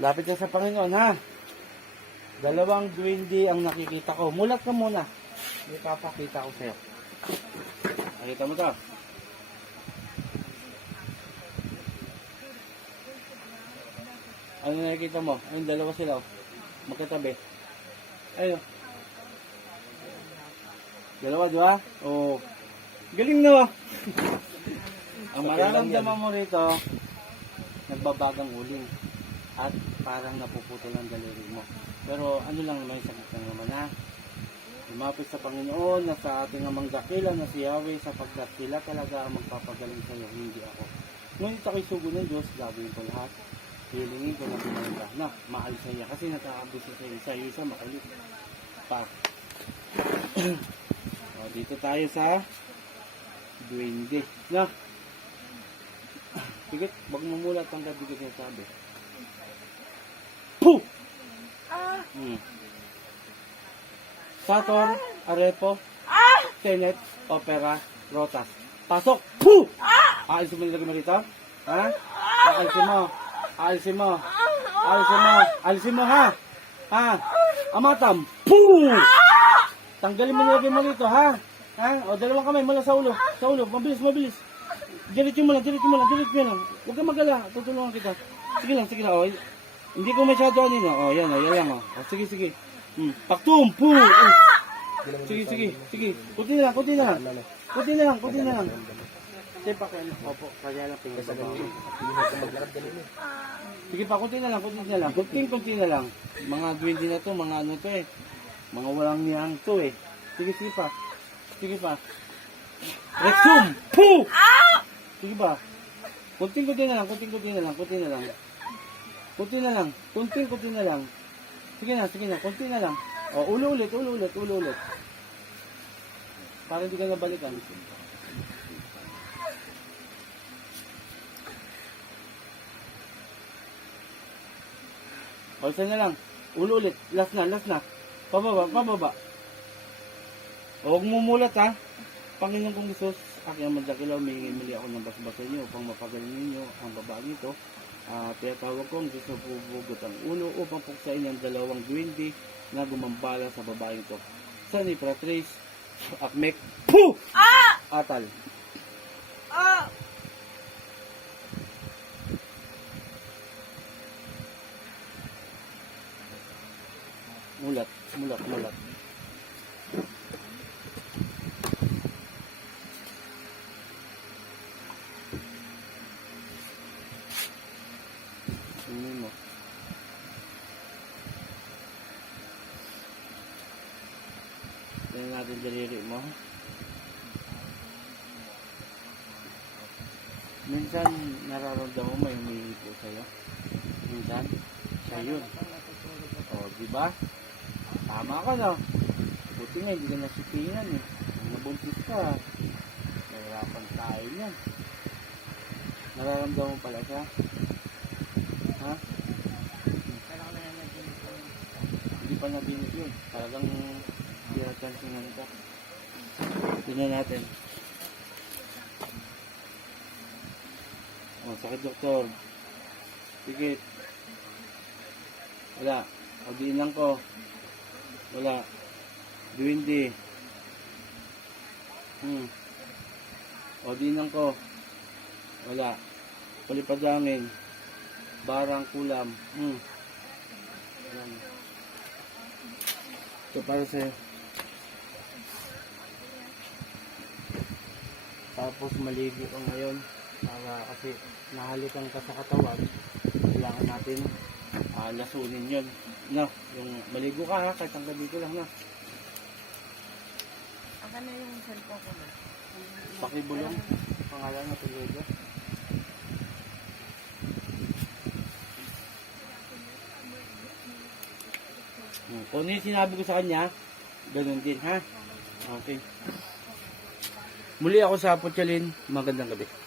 lapit ka sa Panginoon, ha? Dalawang duwende ang nakikita ko. Mulat ka muna. May papakita ko sa'yo. Nakita mo to? Ano nakikita mo? Ayun, dalawa sila. oh. Magkatabi. Ayun. Dalawa, di ba? Oo. Galing no? ang mararamdaman mo rito, nagbabagang uling at parang napuputol ang daliri mo. Pero ano lang naman, sakit lang naman ha. Lumapit sa Panginoon na sa ating amang dakila na si Yahweh sapagkat sila talaga ang magpapagaling sa iyo, hindi ako. Ngunit ako'y sugo ng Diyos, gagawin ko lahat. Hilingin ko na pinagda na maalis sa iya kasi nakakabuso sa iyo sa iyo sa makulit. Pa. o, dito tayo sa duwende. Na. Sige, wag mo mulat hanggang di ko sinasabi. Puh! Hmm. Saturn, Arepo, Tenet, Opera, Rotas. Pasok! Puh! Aalisin mo nilagay mo rito? Ha? Aalisin mo. Aalisin mo. Aalisin mo. Aalisin mo ha? Ha? Amatam. Puh! Tanggalin mo nilagay mo rito ha? Ha? O dalawang kamay mula sa ulo. Sa ulo. Mabilis, mabilis. Diretso mo lang, diretso mo lang, diretso mo lang. Huwag kang magala. Tutulungan kita. Sige lang, sige lang. O, hindi ko masyado ano yun. O, yan o, yan lang o. o sige, sige. Hmm. Paktum! Puh! Oh. Sige, sige, sige. Kunti na lang, kunti na lang. Kunti na lang, kunti na lang. Sige pa kayo. Opo, kaya lang tingin sa Sige pa, kunti na lang, kunti na lang. Kunting, kunti na lang. Mga duwende na to, mga ano to eh. Mga walang niyang to eh. Sige, sige pa. Sige pa. Rexum! Puh! Sige pa. Kunting, kunti na lang, kunting, kunti na lang, kunti na lang. Kunti na lang, kunting, kunti na lang. Sige na, sige na, kunti na lang. O, ulo ulit, ulo ulit, ulo ulit. Para hindi ka nabalikan. O, isa na lang. Ulo ulit. Last na, last na. Pababa, pababa. Huwag mumulat ha. Panginoon kong Isus, aking ang magdakilaw, may muli ako ng basbasa niyo upang mapagaling ninyo ang babae nito. Uh, tinatawag ko ang Diyos na bubugot ang ulo upang puksain ang dalawang duwende na gumambala sa babae ito. Sa ni Pratrice, Akmek, Puh! Atal. Mulat, mulat, mulat. Tingnan mo. Tingnan natin daliri mo. Minsan nararamdaman mo may humihingi po sa'yo. Minsan, siya yun. O, di ba? Tama ka na. Buti nga, hindi ka nasitingan eh. Nabuntis ka. Nahirapan tayo niyan. Nararamdaman mo pala siya. Ha? Hindi pa nabinig yun. Talagang dinatansingan ka. Tingnan natin. Oh, sakit doktor. Sikit. Wala. O diin lang ko. Wala. Duwindi. Hmm. O diin lang ko. Wala. Palipadangin. Barang kulam. Hmm. Ayan. Ito para sa'yo. Tapos maligo ka ngayon para kasi nahalikan ka sa katawan. Kailangan natin ah, lasunin yun. No, yung maligo ka ha, kahit ang gabi ko lang na. Ako na yung cellphone ko na. Pakibulong, pangalan na Pilodo. Hmm, Kung ano yung sinabi ko sa kanya, ganun din ha. Okay. Muli ako sa Putsalin, magandang gabi.